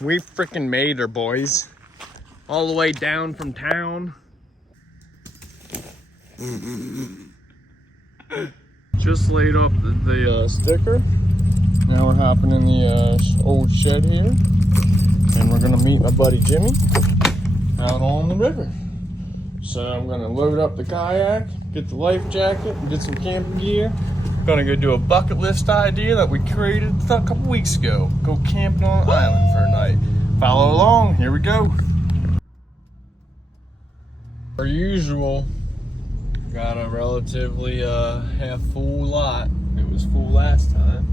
We freaking made her, boys. All the way down from town. Just laid up the sticker. Now we're hopping in the old shed here. And we're gonna meet my buddy Jimmy out on the river. So I'm gonna load up the kayak, get the life jacket, and get some camping gear. Gonna go do a bucket list idea that we created a couple weeks ago. Go camping on an island for a night. Follow along, here we go. Per usual, got a relatively half full lot. It was full last time.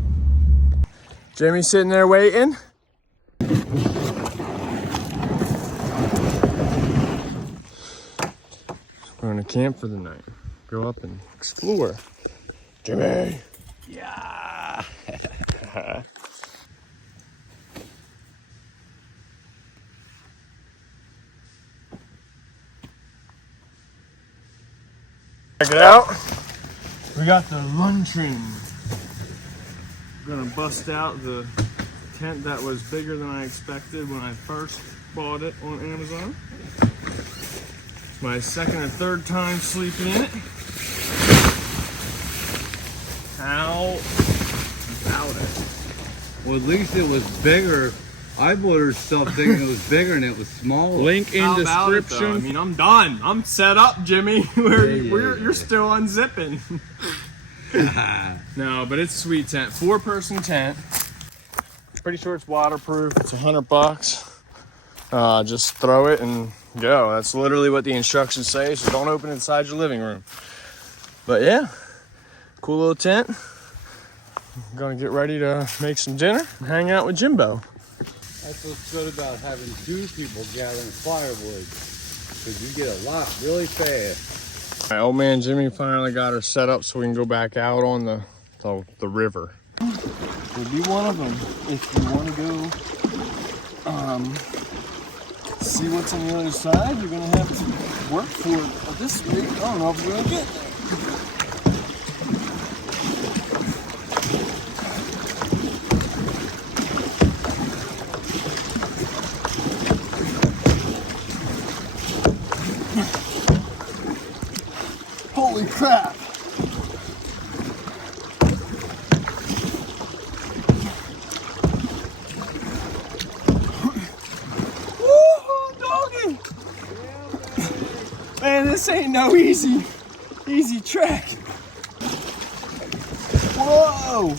Jimmy's sitting there waiting. We're gonna camp for the night. Go up and explore. Jimmy! Yeah! Check it out. We got the luncheon. We're gonna bust out the tent that was bigger than I expected when I first bought it on Amazon. My second and third time sleeping in it. How about it? Well, at least it was bigger. I bought her stuff thinking it was bigger and it was smaller. Link in How about it, description. though? I mean, I'm done. I'm set up, Jimmy. You're still unzipping. No, but it's a sweet tent. 4-person tent. Pretty sure it's waterproof. It's $100. Just throw it and go. That's literally what the instructions say. So don't open it inside your living room. But yeah, cool little tent. I'm gonna get ready to make some dinner and hang out with Jimbo. That's what's good about having 2 people gathering firewood. Because you get a lot really fast. My old man Jimmy finally got her set up so we can go back out on the river. Would be one of them if you want to go see what's on the other side. You're gonna have to work for it this week. I don't know if we're gonna get there. Holy crap! Woo, doggy! Man, this ain't no easy trek. Whoa!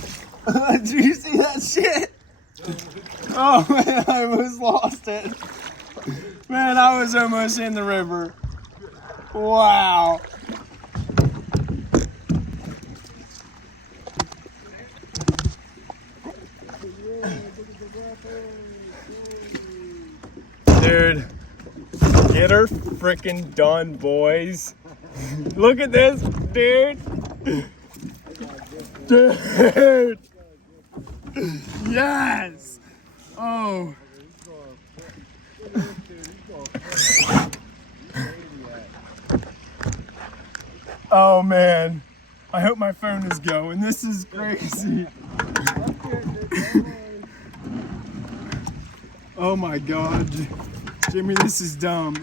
Did you see that shit? Oh man, I almost lost it. Man, I was almost in the river. Wow. Dude, get her freaking done, boys. Look at this, dude. Dude. Yes. Oh. Oh man. I hope my phone is going. This is crazy. Oh my God. Jimmy, this is dumb.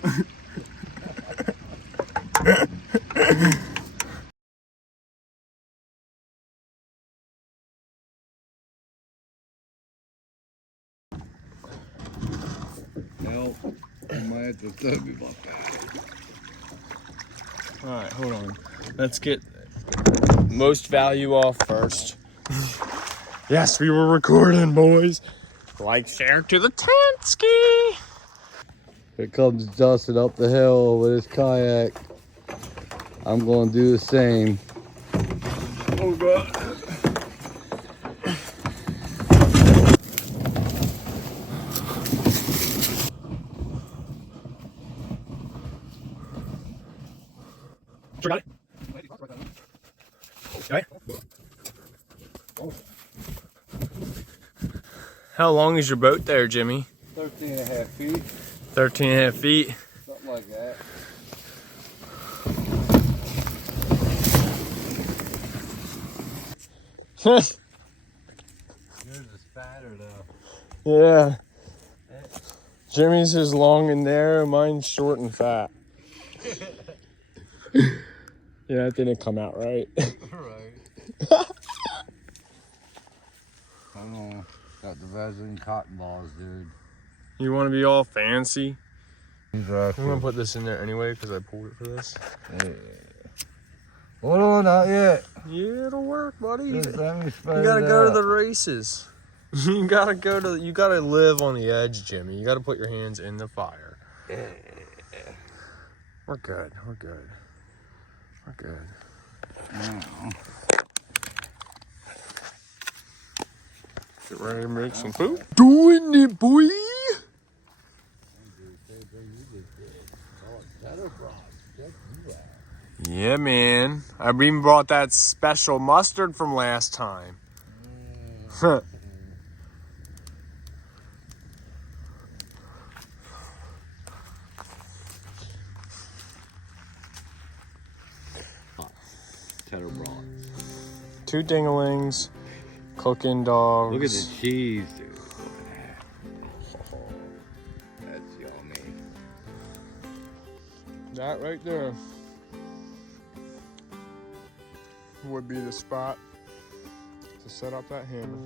Well, I might have to throw me about that. Alright, hold on. Let's get most value off first. Yes, we were recording, boys. Like, share to the tent ski. Here comes Dustin up the hill with his kayak. I'm going to do the same. Oh God. Got it? Okay. How long is your boat there, Jimmy? 13.5 feet. 13.5 feet. Something like that. Yours is fatter though. Yeah. Yeah, Jimmy's is long and narrow, mine's short and fat. Yeah, that didn't come out right. Right. I don't know. Got the Vaseline cotton balls, dude. You want to be all fancy? Exactly. I'm gonna put this in there anyway because I pulled it for this. Yeah. Hold on, not yet. Yeah, it'll work, buddy. You Let me spread gotta it go to out. the races. You gotta live on the edge, Jimmy. You gotta put your hands in the fire. Yeah. We're good. We're good. We're good. Now. Get ready to make some food. Doing it, boy. Yeah, man. I even brought that special mustard from last time. Cheddar broth. 2 dinglings, cooking dogs. Look at the cheese, dude. That's yummy. That right there would be the spot to set up that hammer.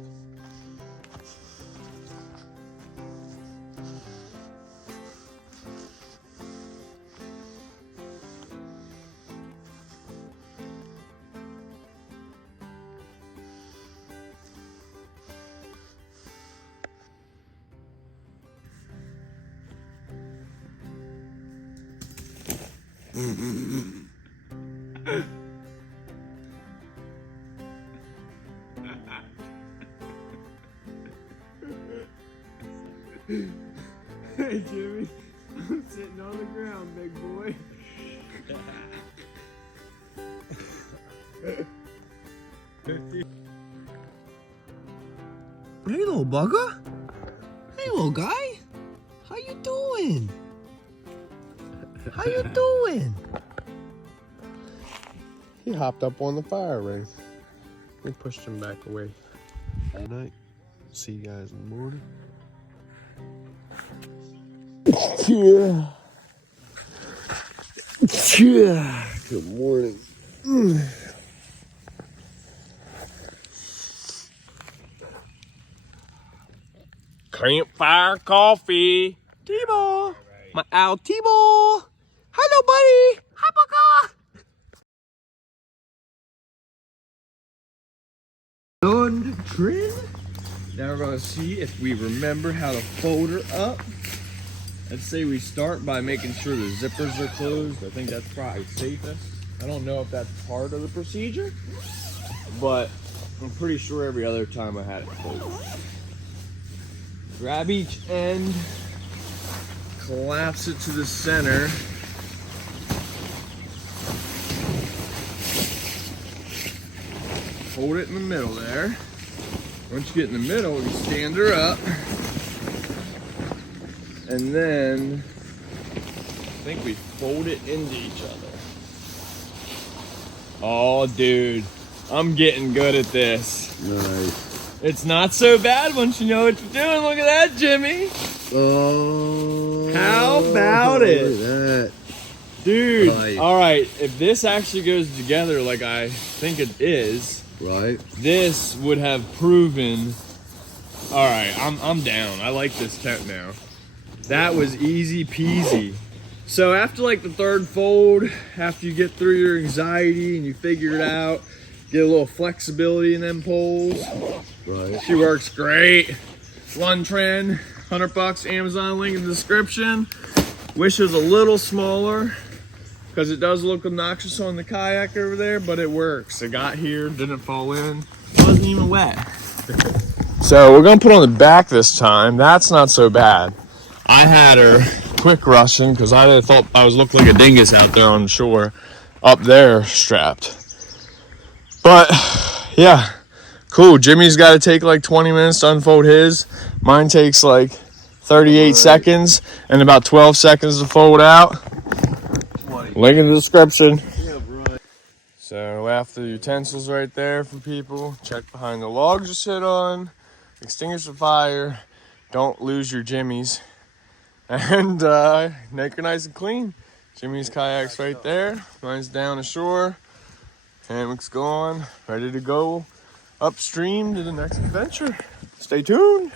Hey Jimmy, I'm sitting on the ground, big boy. Hey, little bugger. Hey, little guy. How you doing? How you doing? He hopped up on the fire ring. We pushed him back away. Good night. See you guys in the morning. Yeah. Yeah. Good morning. Campfire coffee. T-ball. My owl T-ball. Hello, buddy. Hi, bugger. On the trim. Now we're gonna see if we remember how to fold her up. Let's say we start by making sure the zippers are closed. I think that's probably safest. I don't know if that's part of the procedure, but I'm pretty sure every other time I had it closed. Grab each end, collapse it to the center. Hold it in the middle there. Once you get in the middle, you stand her up. And then I think we fold it into each other. Oh, dude, I'm getting good at this. Nice. It's not so bad once you know what you're doing. Look at that, Jimmy. Oh. How about it? Look at that. Dude, Nice. all right, if this actually goes together like I think it is, Right. this would have proven. All right, I'm down. I like this tent now. That was easy peasy. So after like the third fold, after you get through your anxiety and you figure it out, get a little flexibility in them poles. Right. She works great. Lund Trend, $100, Amazon link in the description. Wish it was a little smaller because it does look obnoxious on the kayak over there, but it works. It got here, didn't fall in, wasn't even wet. So we're gonna put on the back this time. That's not so bad. I had her quick rushing because I thought I was looking like a dingus out there on the shore, up there strapped. But yeah, cool. Jimmy's got to take like 20 minutes to unfold his. Mine takes like 38 seconds and about 12 seconds to fold out. Link in the description. Yeah, right. So after the utensils right there for people, check behind the logs you sit on, extinguish the fire, don't lose your jimmies. and make her nice and clean. Jimmy's kayak's right there. Mine's down the shore. Hammock's gone, ready to go upstream to the next adventure. Stay tuned.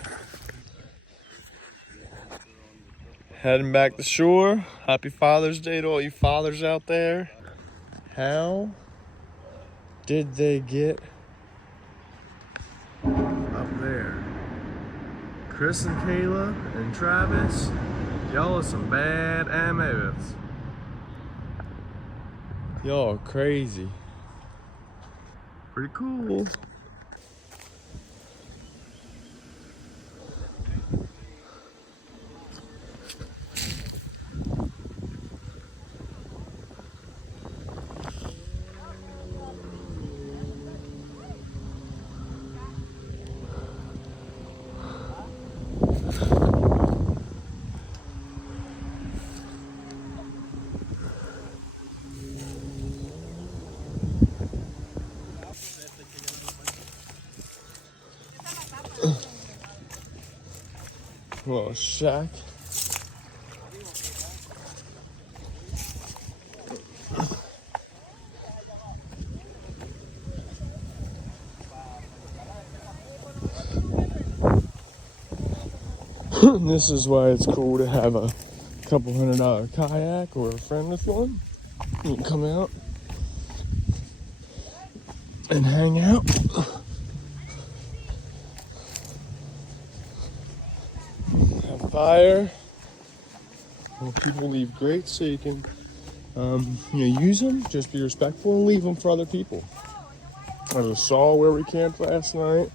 Heading back to shore. Happy Father's Day to all you fathers out there. How did they get up there? Chris and Kayla and Travis, y'all are some bad amateurs. Y'all are crazy. Pretty cool. Little shack. This is why it's cool to have a couple $100 kayak or a friend with one. You can come out and hang out. Have fire. Well, people leave grates so you can use them. Just be respectful and leave them for other people. There's a saw where we camped last night.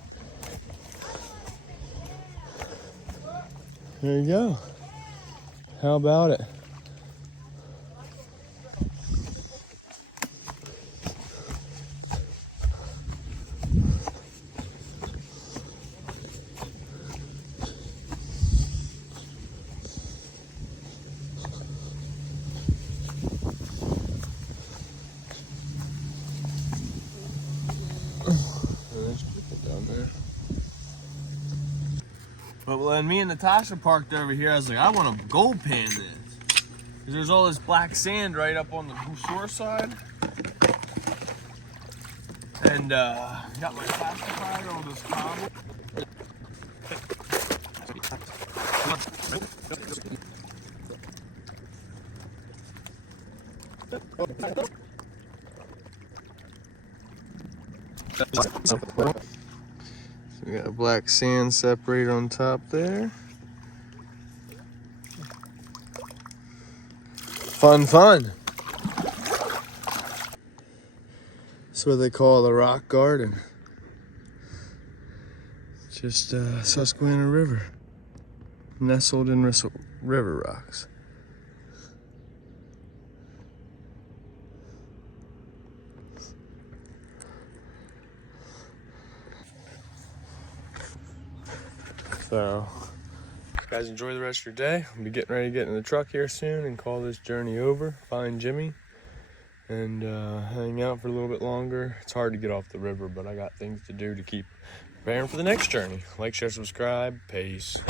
There you go. How about it? There's people down there. But when me and Natasha parked over here, I was like, I want to gold pan this. Because there's all this black sand right up on the shore side. And got my pacifier on this cobble. So we got a black sand separated on top there. Fun, fun. That's what they call the rock garden. Just Susquehanna River, nestled in river rocks. So, guys, enjoy the rest of your day. I'll be getting ready to get in the truck here soon and call this journey over. Find Jimmy and hang out for a little bit longer. It's hard to get off the river, but I got things to do to keep preparing for the next journey. Like, share, subscribe. Peace.